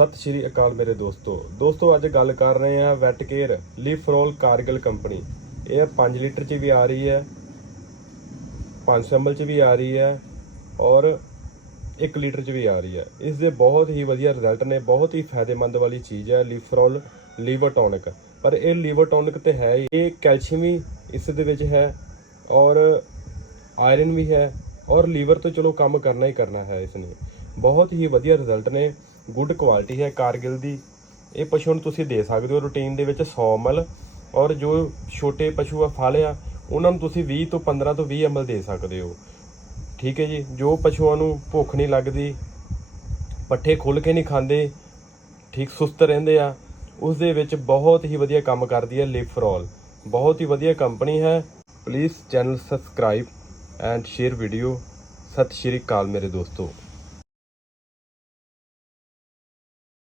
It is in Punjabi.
ਸਤਿ ਸ਼੍ਰੀ ਅਕਾਲ ਮੇਰੇ ਦੋਸਤੋ। ਦੋਸਤੋ, ਅੱਜ ਗੱਲ ਕਰ ਰਹੇ ਹਾਂ ਵੈਟ ਕੇਅਰ ਲਿਫਰੋਲ ਕਾਰਗਿਲ ਕੰਪਨੀ। ਇਹ 5 ਲੀਟਰ ਚ ਵੀ ਆ ਰਹੀ ਹੈ 500 ml ਚ ਵੀ ਆ ਰਹੀ ਹੈ ਔਰ 1 ਲੀਟਰ ਚ ਵੀ ਆ ਰਹੀ ਹੈ। ਇਸ ਦੇ ਬਹੁਤ ਹੀ ਵਧੀਆ ਰਿਜ਼ਲਟ ਨੇ, ਬਹੁਤ ਹੀ ਫਾਇਦੇਮੰਦ ਵਾਲੀ ਚੀਜ਼ ਹੈ ਲਿਫਰੋਲ ਲੀਵਰ ਟੌਨਿਕ ਪਰ ਇਹ ਲੀਵਰ ਟੌਨਿਕ ਤੇ ਹੈ ਹੀ। ਇਹ ਕੈਲਸ਼ੀਅਮ ਵੀ ਇਸ ਦੇ ਵਿੱਚ ਹੈ ਔਰ ਆਇਰਨ ਵੀ ਹੈ ਔਰ ਲੀਵਰ ਤੋਂ ਚਲੋ ਕੰਮ ਕਰਨਾ ਹੀ ਕਰਨਾ ਹੈ ਇਸ ਨੇ। ਬਹੁਤ ਹੀ ਵਧੀਆ ਰਿਜ਼ਲਟ ਨੇ। ਗੁੱਡ ਕੁਆਲਿਟੀ ਹੈ ਕਾਰਗਿਲ ਦੀ। ਇਹ ਪਸ਼ੂ ਨੂੰ ਤੁਸੀਂ ਦੇ ਸਕਦੇ ਹੋ ਰੂਟੀਨ ਦੇ ਵਿੱਚ 100 ml ਔਰ ਜੋ ਛੋਟੇ ਪਸ਼ੂ ਆ ਫਾਲਿਆ ਉਹਨਾਂ ਨੂੰ ਤੁਸੀਂ 20 ਤੋਂ 15 ਤੋਂ 20 ml ਦੇ ਸਕਦੇ ਹੋ। ਠੀਕ ਹੈ ਜੀ, ਜੋ ਪਸ਼ੂਆਂ ਨੂੰ ਭੁੱਖ ਨਹੀਂ ਲੱਗਦੀ, ਪੱਠੇ ਖੁੱਲ ਕੇ ਨਹੀਂ ਖਾਂਦੇ, ਠੀਕ ਸੁਸਤ ਰਹਿੰਦੇ ਆ, ਉਸ ਦੇ ਵਿੱਚ ਬਹੁਤ ਹੀ ਵਧੀਆ ਕੰਮ ਕਰਦੀ ਹੈ ਲਿਫਰੋਲ ਬਹੁਤ ਹੀ ਵਧੀਆ ਕੰਪਨੀ ਹੈ। Please channel subscribe and share video ਸਤਿ ਸ਼੍ਰੀ ਅਕਾਲ ਮੇਰੇ ਦੋਸਤੋ।